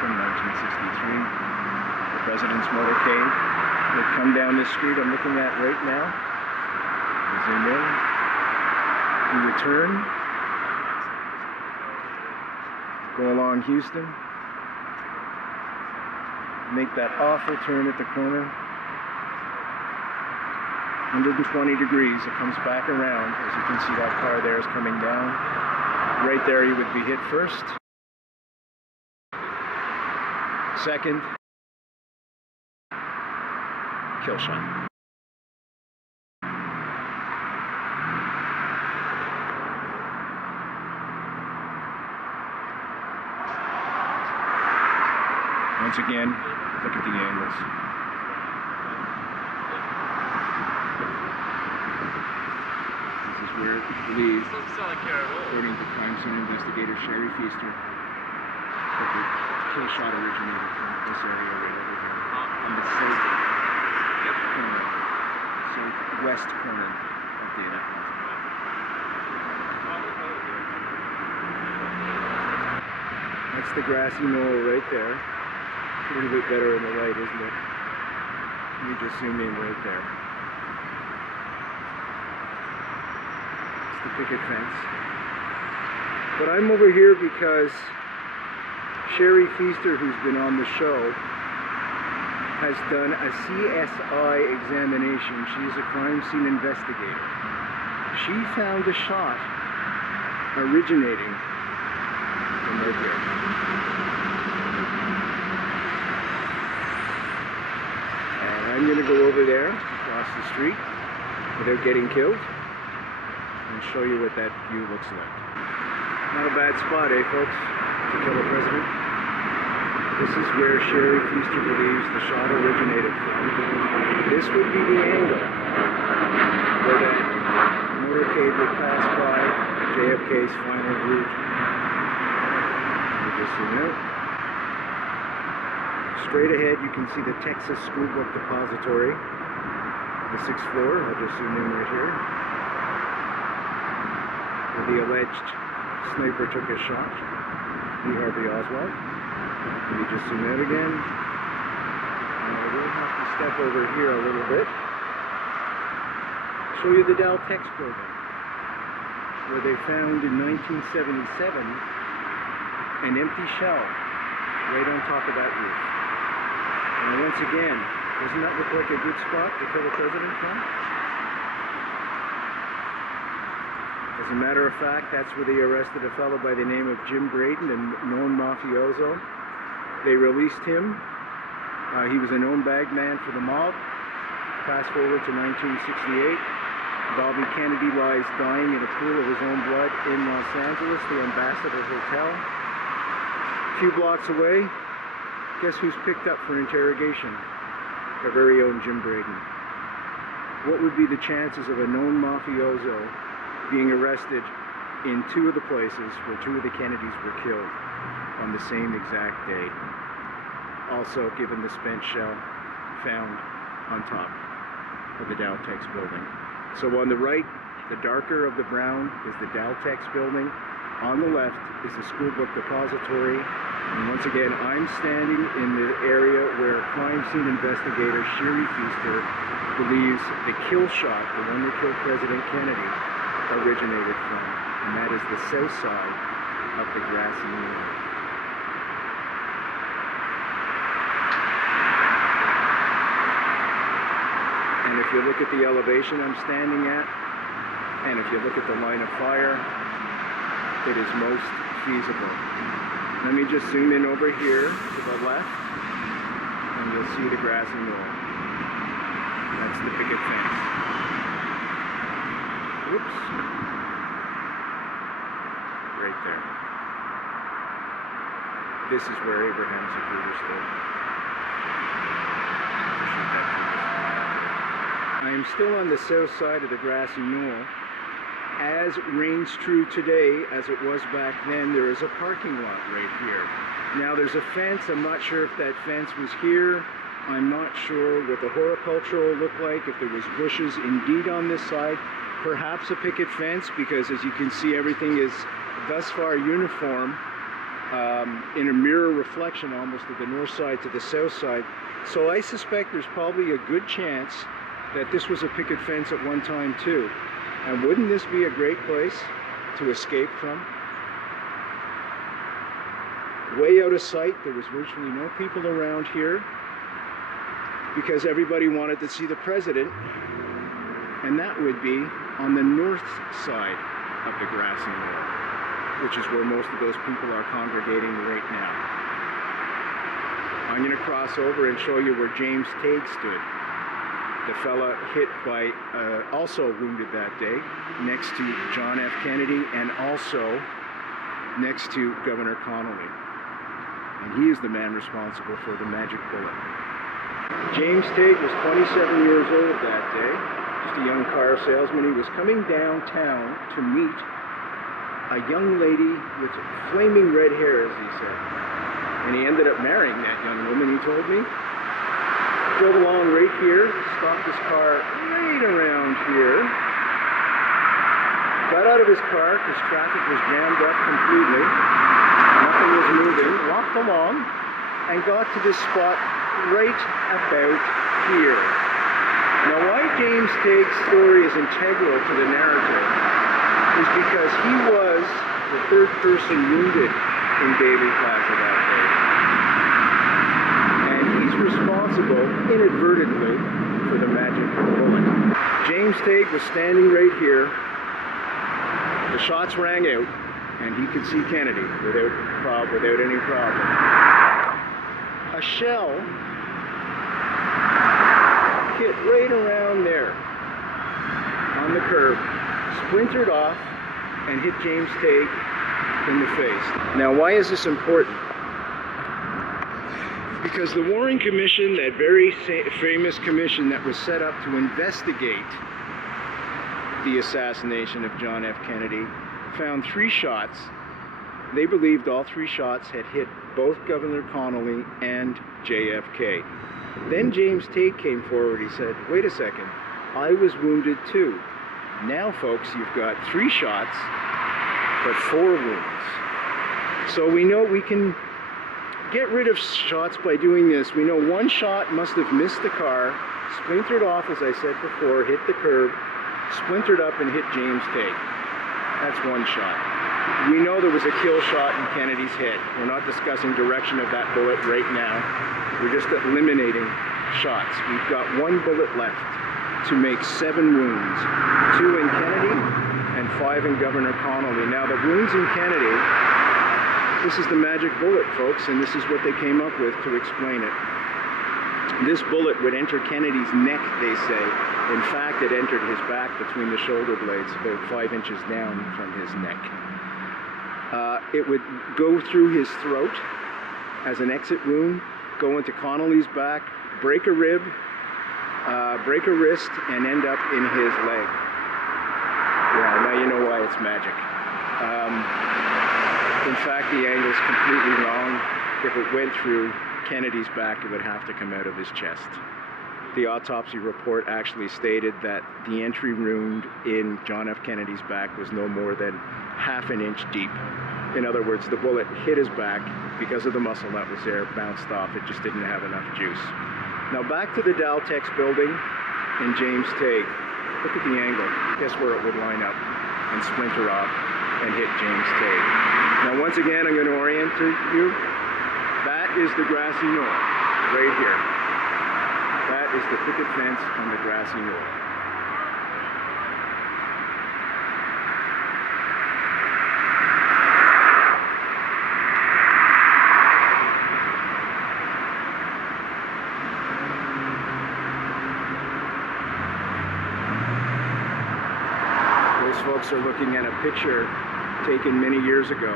22nd, 1963. The president's motorcade would come down this street I'm looking at right now. Zoom in. He would turn, go along Houston, make that awful turn at the corner. 120 degrees, it comes back around. As you can see, that car there is coming down. Right there he would be hit first. Second, kill shot. Once again, look at the angles. This is where it believes, according to crime scene investigator Sherry Feaster, that the kill shot originated from this area right over here, on the southwest corner of Dealey Plaza. That's the Grassy Knoll right there. A little bit better in the light, isn't it? You just zoom in right there. It's the picket fence. But I'm over here because Sherry Feaster, who's been on the show, has done a CSI examination. She's a crime scene investigator. She found a shot originating from right here. I'm going to go over there, across the street, without getting killed, and show you what that view looks like. Not a bad spot, eh, folks, to kill a president? This is where Sherry Feaster believes the shot originated from. This would be the angle where that motorcade would pass by JFK's final route. Let me just zoom out. Straight ahead, you can see the Texas School Book Depository, the 6th floor. I'll just zoom in right here, where the alleged sniper took his shot, Lee Harvey Oswald. Let me just zoom out again. I will have to step over here a little bit. Show you the Dow Tex building, where they found in 1977 an empty shell right on top of that roof. And once again, doesn't that look like a good spot to kill a president from? As a matter of fact, that's where they arrested a fellow by the name of Jim Braden, a known mafioso. They released him. He was a known bag man for the mob. Fast forward to 1968. Bobby Kennedy lies dying in a pool of his own blood in Los Angeles, the Ambassador Hotel. A few blocks away, guess who's picked up for interrogation? Our very own Jim Braden. What would be the chances of a known mafioso being arrested in two of the places where two of the Kennedys were killed on the same exact day? Also, given the spent shell found on top of the Dow Tex building. So on the right, the darker of the brown is the Dow Tex building. On the left is the School Book Depository. And once again, I'm standing in the area where crime scene investigator Sherry Feaster believes the kill shot, the one that killed President Kennedy, originated from. And that is the south side of the Grassy Knoll. And if you look at the elevation I'm standing at, and if you look at the line of fire, it is most feasible. Let me just zoom in over here to the left, and you'll see the Grassy Knoll. That's the picket fence. Whoops. Right there. This is where Abraham Zapruder stood. I am still on the south side of the Grassy Knoll. As reigns true today as it was back then, there is a parking lot right here. Now there's a fence. I'm not sure if that fence was here. I'm not sure what the horticultural looked like, if there was bushes indeed on this side. Perhaps a picket fence, because as you can see, everything is thus far uniform in a mirror reflection almost of the north side to the south side. So I suspect there's probably a good chance that this was a picket fence at one time too. And wouldn't this be a great place to escape from? Way out of sight, there was virtually no people around here because everybody wanted to see the president, and that would be on the north side of the Grassy Knoll, which is where most of those people are congregating right now. I'm going to cross over and show you where James Tague stood. The fella hit by, also wounded that day, next to John F. Kennedy and also next to Governor Connolly. And he is the man responsible for the magic bullet. James Tague was 27 years old that day, just a young car salesman. He was coming downtown to meet a young lady with flaming red hair, as he said. And he ended up marrying that young woman, he told me. Drove along right here, stopped his car right around here, got out of his car because traffic was jammed up completely, nothing was moving, walked along, and got to this spot right about here. Now, why James Tague's story is integral to the narrative is because he was the third person wounded in Dealey Plaza that day. And he's responsible, inadvertently, for the magic bullet. James Tague was standing right here. The shots rang out, and he could see Kennedy without any problem. A shell hit right around there on the curb, splintered off, and hit James Tague in the face. Now, why is this important? Because the Warren Commission, that very famous commission that was set up to investigate the assassination of John F. Kennedy, found 3 shots. They believed all 3 shots had hit both Governor Connolly and JFK. Then James Tague came forward. He said, wait a second, I was wounded too. Now, folks, you've got 3 shots, but 4 wounds. So we know we can get rid of shots by doing this. We know 1 shot must have missed the car, splintered off, as I said before, hit the curb, splintered up and hit James Tague. That's 1 shot. We know there was a kill shot in Kennedy's head. We're not discussing direction of that bullet right now. We're just eliminating shots. We've got 1 bullet left to make 7 wounds. 2 in Kennedy and 5 in Governor Connolly. Now, the wounds in Kennedy, this is the magic bullet, folks, and this is what they came up with to explain it. This bullet would enter Kennedy's neck, they say. In fact, it entered his back between the shoulder blades, about 5 inches down from his neck. It would go through his throat as an exit wound, go into Connolly's back, break a rib, break a wrist, and end up in his leg. Yeah, now you know why it's magic. In fact, the angle's completely wrong. If it went through Kennedy's back, it would have to come out of his chest. The autopsy report actually stated that the entry wound in John F. Kennedy's back was no more than ½ an inch deep. In other words, the bullet hit his back because of the muscle that was there, bounced off, it just didn't have enough juice. Now back to the Daltex building and James Tague. Look at the angle. Guess where it would line up and splinter off and hit James Tague. Now once again, I'm going to orient you. That is the Grassy Knoll, right here. That is the picket fence on the Grassy Knoll. Those folks are looking at a picture taken many years ago.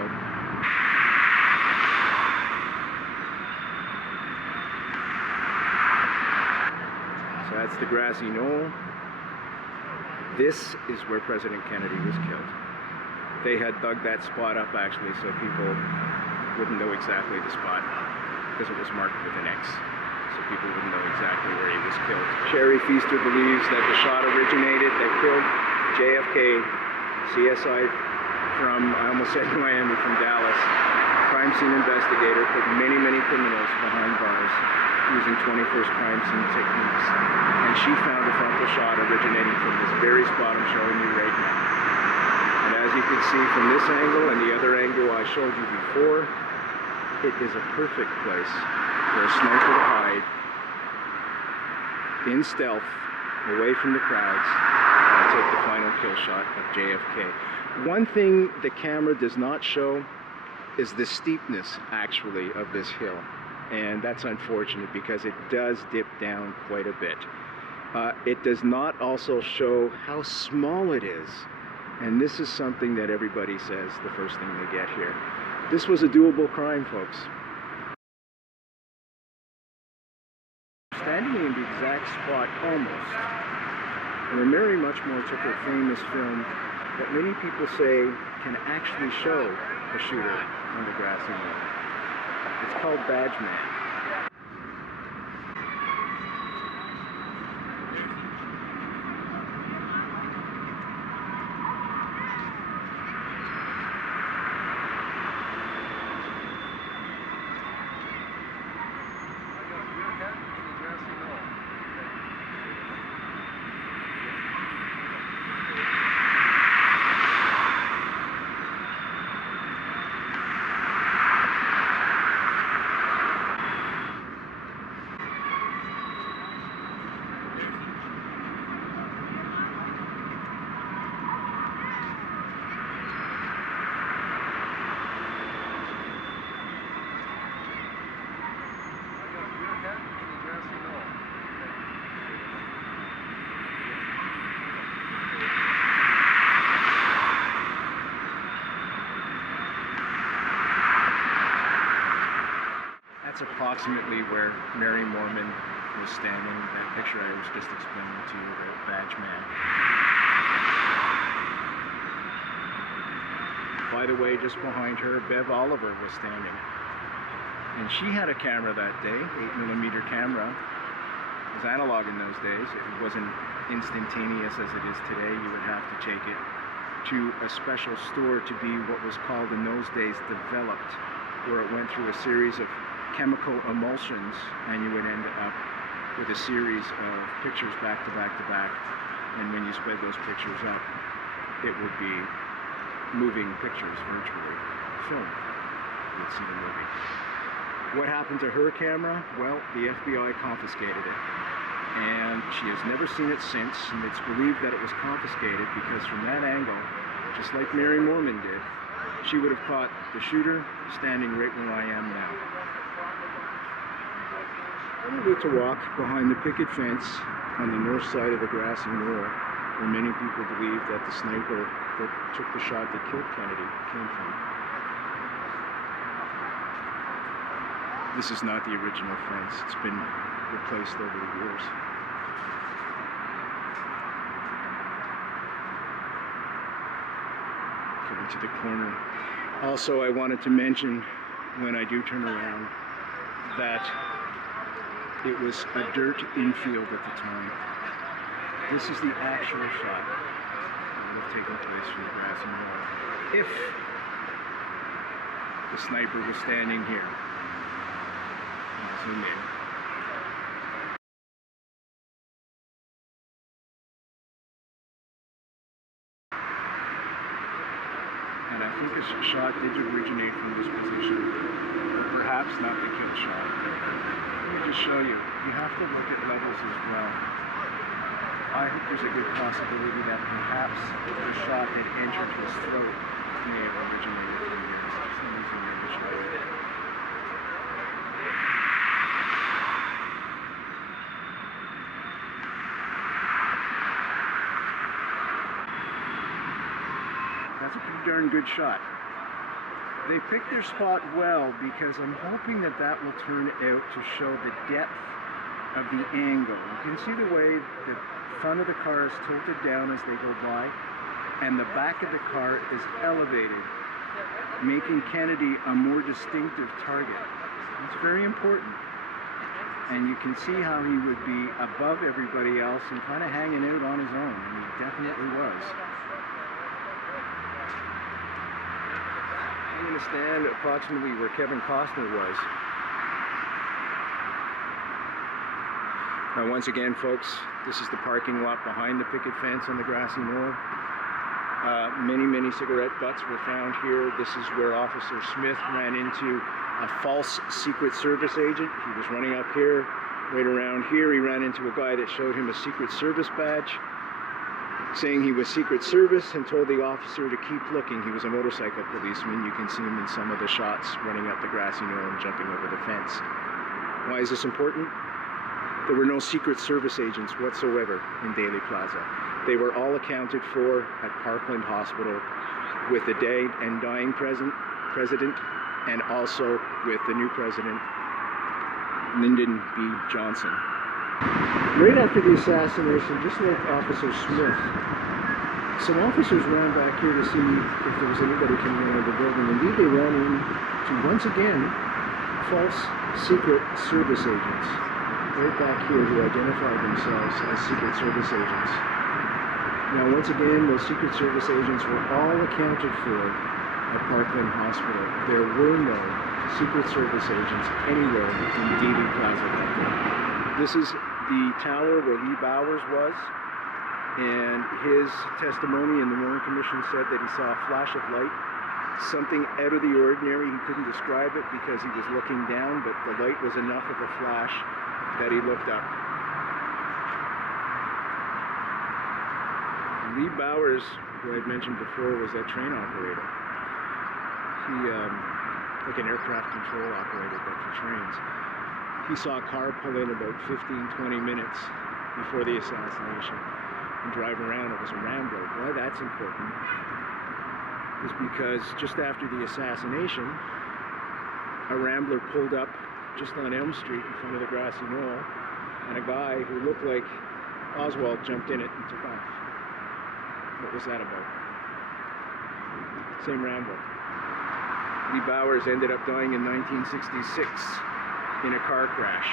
That's the Grassy Knoll. This is where President Kennedy was killed. They had dug that spot up actually so people wouldn't know exactly the spot because it was marked with an X. So people wouldn't know exactly where he was killed. Sherry Feaster believes that the shot originated that killed JFK, CSI from, I almost said Miami, from Dallas, crime scene investigator put many, many criminals behind bars using 21st crime scene techniques. And she found a frontal shot originating from this very spot I'm showing you right now. And as you can see from this angle and the other angle I showed you before, it is a perfect place for a sniper to hide in stealth, away from the crowds, and take the final kill shot of JFK. One thing the camera does not show is the steepness, actually, of this hill. And that's unfortunate because it does dip down quite a bit. It does not also show how small it is. And this is something that everybody says the first thing they get here. This was a doable crime, folks. Standing in the exact spot, almost, where Mary Muchmore took her famous film that many people say can actually show a shooter on the Grassy Knoll. It's called Badge Man. That's approximately where Mary Mormon was standing. That picture I was just explaining to you, the Badge Man. By the way, just behind her, Bev Oliver was standing. And she had a camera that day, 8mm camera. It was analog in those days. It wasn't instantaneous as it is today. You would have to take it to a special store to be what was called in those days developed, where it went through a series of chemical emulsions, and you would end up with a series of pictures back to back to back. And when you spread those pictures up, it would be moving pictures virtually, film. You'd see the movie. What happened to her camera? Well, the FBI confiscated it, and she has never seen it since. And it's believed that it was confiscated because from that angle, just like Mary Mormon did, she would have caught the shooter standing right where I am now. I'm about to walk behind the picket fence on the north side of the Grassy Knoll, where many people believe that the sniper that took the shot that killed Kennedy came from. This is not the original fence. It's been replaced over the years. Coming to the corner. Also, I wanted to mention, when I do turn around, that it was a dirt infield at the time. This is the actual shot that would have taken place from the Grassy Knoll if the sniper was standing here. I'll zoom in. And I think this shot did originate from this position, or perhaps not the kill shot. Let me just show you. You have to look at levels as well. I think there's a good possibility that perhaps the shot that entered his throat may have originated from here. So let me zoom in to show you. That's a pretty darn good shot. They picked their spot well because I'm hoping that that will turn out to show the depth of the angle. You can see the way the front of the car is tilted down as they go by, and the back of the car is elevated, making Kennedy a more distinctive target. It's very important. And you can see how he would be above everybody else and kind of hanging out on his own, and he definitely was. going to stand approximately where Kevin Costner was. Now, once again, folks, this is the parking lot behind the picket fence on the Grassy Knoll. Many cigarette butts were found here. This is where Officer Smith ran into a false Secret Service agent. He was running up here, right around here. He ran into a guy that showed him a Secret Service badge, saying he was Secret Service, and told the officer to keep looking. He was a motorcycle policeman. You can see him in some of the shots running up the Grassy Knoll and jumping over the fence. Why is this important? There were no Secret Service agents whatsoever in Dealey Plaza. They were all accounted for at Parkland Hospital with the dead and dying president, and also with the new president, Lyndon B. Johnson. Right after the assassination, just like Officer Smith, some officers ran back here to see if there was anybody coming out of the building. Indeed, they ran into, once again, false Secret Service agents. Right back here, who identified themselves as Secret Service agents. Now, once again, those Secret Service agents were all accounted for at Parkland Hospital. There were no Secret Service agents anywhere in Dealey Plaza that day. This is the tower where Lee Bowers was, and his testimony in the Warren Commission said that he saw a flash of light, something out of the ordinary. He couldn't describe it because he was looking down, but the light was enough of a flash that he looked up. Lee Bowers, who I'd mentioned before, was that train operator. He, like an aircraft control operator, but for trains. He saw a car pull in about 15-20 minutes before the assassination and drive around. It was a Rambler. Why that's important is because just after the assassination, a Rambler pulled up just on Elm Street in front of the Grassy Knoll, and a guy who looked like Oswald jumped in it and took off. What was that about? Same Rambler. Lee Bowers ended up dying in 1966 in a car crash.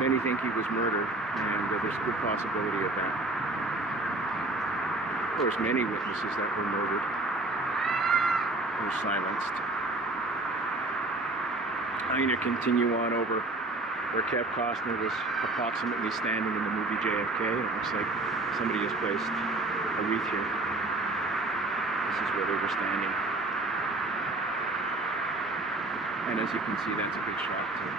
Many think he was murdered, and there's a good possibility of that. Of course, many witnesses that were murdered were silenced. I'm going to continue on over where Kev Costner was approximately standing in the movie JFK. It looks like somebody has placed a wreath here. This is where they were standing. And as you can see, that's a good shot too.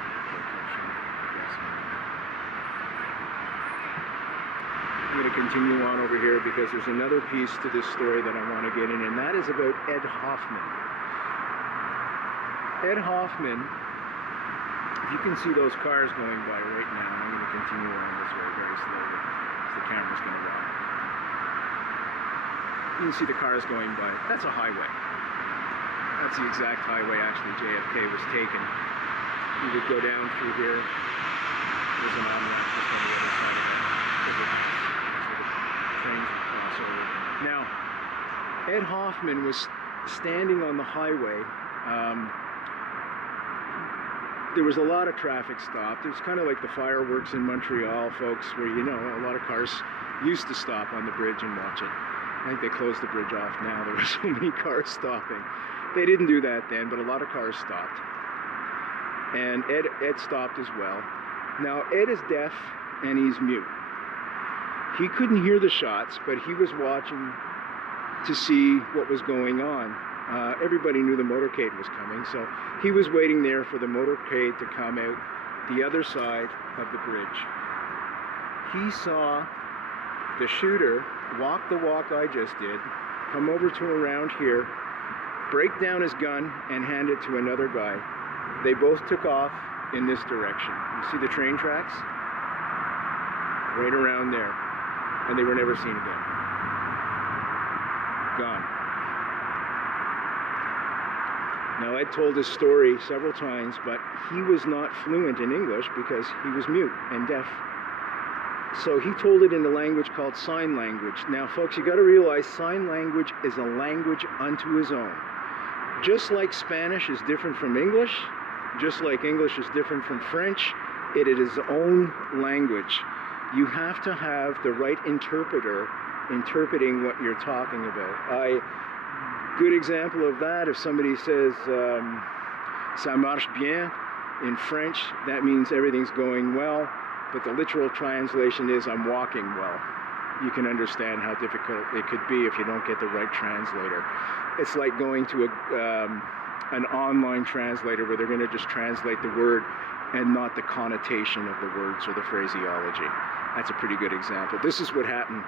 I'm going to continue on over here because there's another piece to this story that I want to get in, and that is about Ed Hoffman. Ed Hoffman, if you can see those cars going by right now, I'm going to continue on this way very slowly because the camera's going to rock. You can see the cars going by. That's a highway. That's the exact highway actually JFK was taken. You would go down through here. There's an on-ramp just on the other side of that. Trains would cross over. Now, Ed Hoffman was standing on the highway. There was a lot of traffic stopped. It's kind of like the fireworks in Montreal, folks, where, you know, a lot of cars used to stop on the bridge and watch it. I think they closed the bridge off now. There were so many cars stopping. They didn't do that then, but a lot of cars stopped. And Ed stopped as well. Now, Ed is deaf and he's mute. He couldn't hear the shots, but he was watching to see what was going on. Everybody knew the motorcade was coming, so he was waiting there for the motorcade to come out the other side of the bridge. He saw the shooter walk the walk I just did, come over to around here, break down his gun, and hand it to another guy. They both took off in this direction. You see the train tracks? Right around there. And they were never seen again. Gone. Now, Ed told his story several times, but he was not fluent in English because he was mute and deaf. So he told it in a language called sign language. Now, folks, you got to realize sign language is a language unto his own. Just like Spanish is different from English, just like English is different from French, it is its own language. You have to have the right interpreter interpreting what you're talking about. Good example of that, if somebody says ça marche bien in French, that means everything's going well, but the literal translation is I'm walking well. You can understand how difficult it could be if you don't get the right translator. It's like going to an online translator where they're going to just translate the word and not the connotation of the words or the phraseology. That's a pretty good example. This is what happened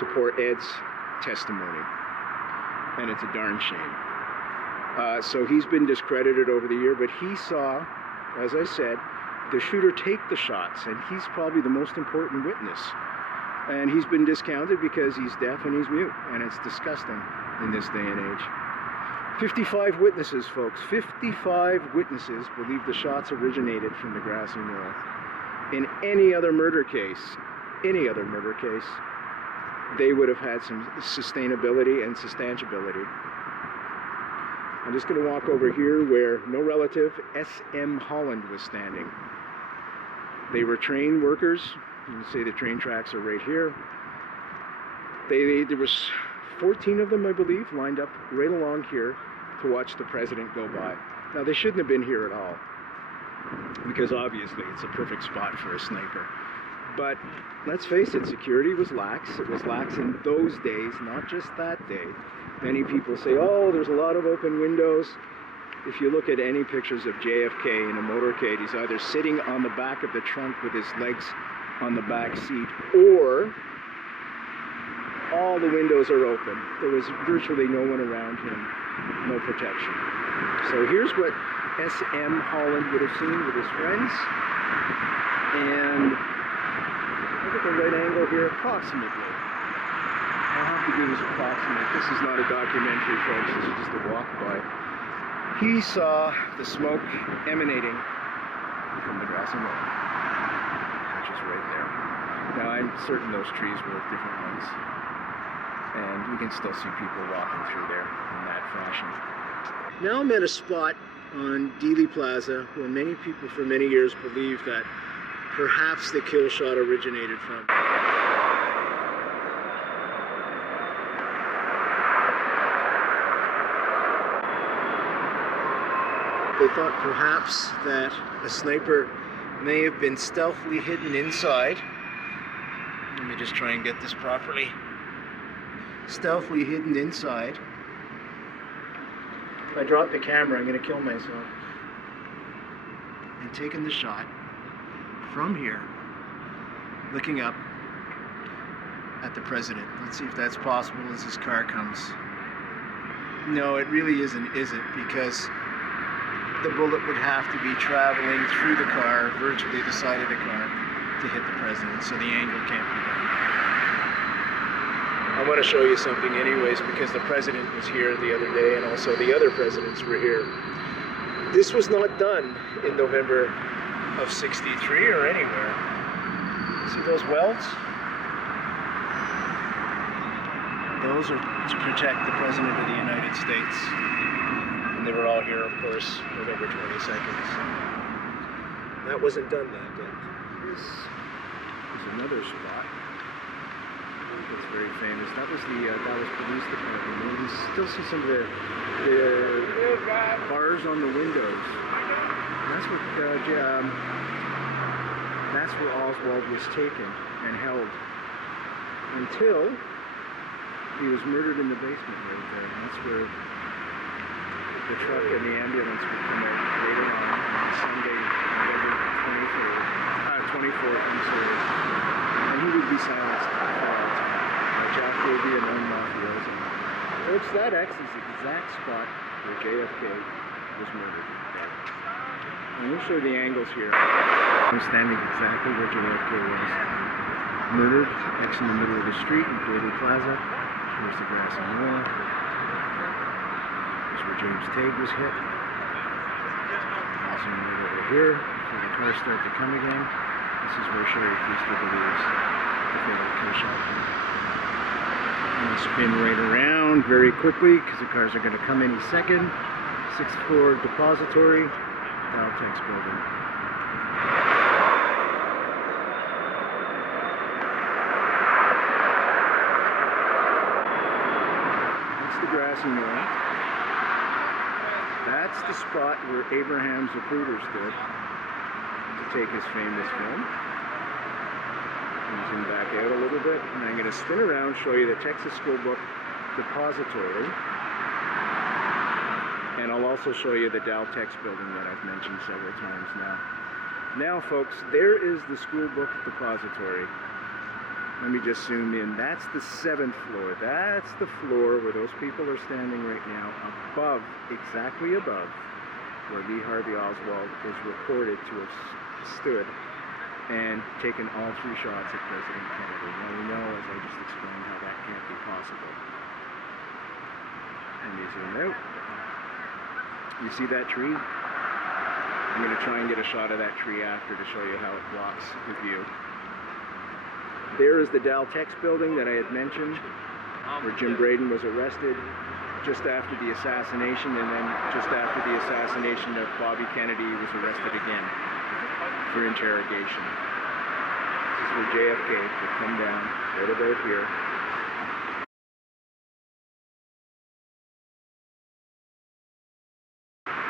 to poor Ed's testimony, and it's a darn shame. So he's been discredited over the year, but he saw, as I said, the shooter take the shots, and he's probably the most important witness. And he's been discounted because he's deaf and he's mute, and it's disgusting in this day and age. 55 witnesses, folks. 55 witnesses believe the shots originated from the Grassy Knoll. In any other murder case, they would have had some sustainability and substantiability. I'm just going to walk over here where no relative, S.M. Holland, was standing. They were train workers. You can see the train tracks are right here. There was 14 of them, I believe, lined up right along here to watch the president go by. Now, they shouldn't have been here at all, because obviously it's a perfect spot for a sniper. But let's face it, security was lax. It was lax in those days, not just that day. Many people say, oh, there's a lot of open windows. If you look at any pictures of JFK in a motorcade, he's either sitting on the back of the trunk with his legs on the back seat, or all the windows are open. There was virtually no one around him, no protection. So here's what S.M. Holland would have seen with his friends. And look at the right angle here, approximately. I'll have to do this approximate. This is not a documentary, folks. This is just a walk by. He saw the smoke emanating from the Grassy Knoll, which is right there. Now, I'm certain those trees were of different lengths, and you can still see people walking through there in that fashion. Now I'm at a spot on Dealey Plaza where many people for many years believed that perhaps the kill shot originated from. They thought perhaps that a sniper may have been stealthily hidden inside. Let me just try and get this properly. Stealthily hidden inside. If I drop the camera, I'm going to kill myself. And taken the shot from here, looking up at the president. Let's see if that's possible as his car comes. No, it really isn't, is it? Because the bullet would have to be traveling through the car, virtually the side of the car, to hit the president, so the angle can't be done. I want to show you something anyways, because the president was here the other day, and also the other presidents were here. This was not done in November of '63 or anywhere. See those welds? Those are to protect the President of the United States. And they were all here, of course, November 22nd. That wasn't done that day. This is another spot. It's very famous. That was the Dallas Police Department. You can still see some of the bars on the windows. That's where Oswald was taken and held until he was murdered in the basement right there. And that's where the truck and the ambulance would come out later on Sunday, November 24th, I'm sorry. And he would be silenced for all time. Jack Tague, a known mafioso. Folks, that X is the exact spot where JFK was murdered. And we'll show the angles here. I'm standing exactly where JFK was murdered. X in the middle of the street in Dealey Plaza. Here's the Grassy Knoll. Here's where James Tague was hit. Also right over here, before the cars start to come again. This is where Sherry Feaster believes the fatal kill shot. I'm going to spin right around very quickly because the cars are going to come any second. 6th floor depository, Valtex building. That's the Grassy Knoll. That's the spot where Abraham Zapruder stood to take his famous film. Zoom back out a little bit, and I'm going to spin around, show you the Texas School Book Depository, and I'll also show you the Daltex building that I've mentioned several times now. Now, folks, there is the School Book Depository. Let me just zoom in. That's the 7th floor. That's the floor where those people are standing right now, above, exactly above, where Lee Harvey Oswald is reported to have stood and taken all 3 shots at President Kennedy. Now we know, as I just explained, how that can't be possible. And you zoom out. You see that tree? I'm going to try and get a shot of that tree after to show you how it blocks the view. There is the Daltex building that I had mentioned, where Jim Braden was arrested just after the assassination, and then just after the assassination of Bobby Kennedy, he was arrested again for interrogation. This is where JFK would come down, right about here.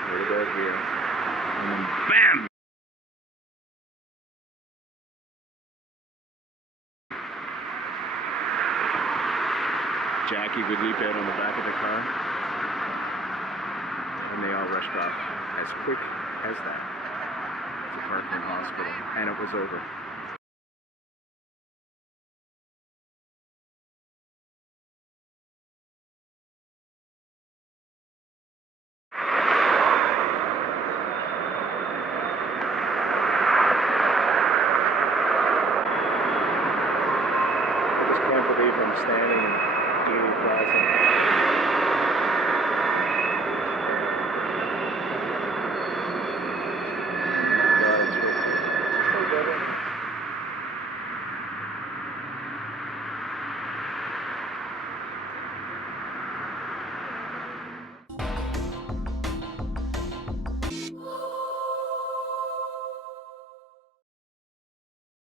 Right about here. And then BAM! Jackie would leap out on the back of the car, and they all rushed off as quick as that to Parkland Hospital, and it was over. I just can't believe I'm standing in Dealey Plaza.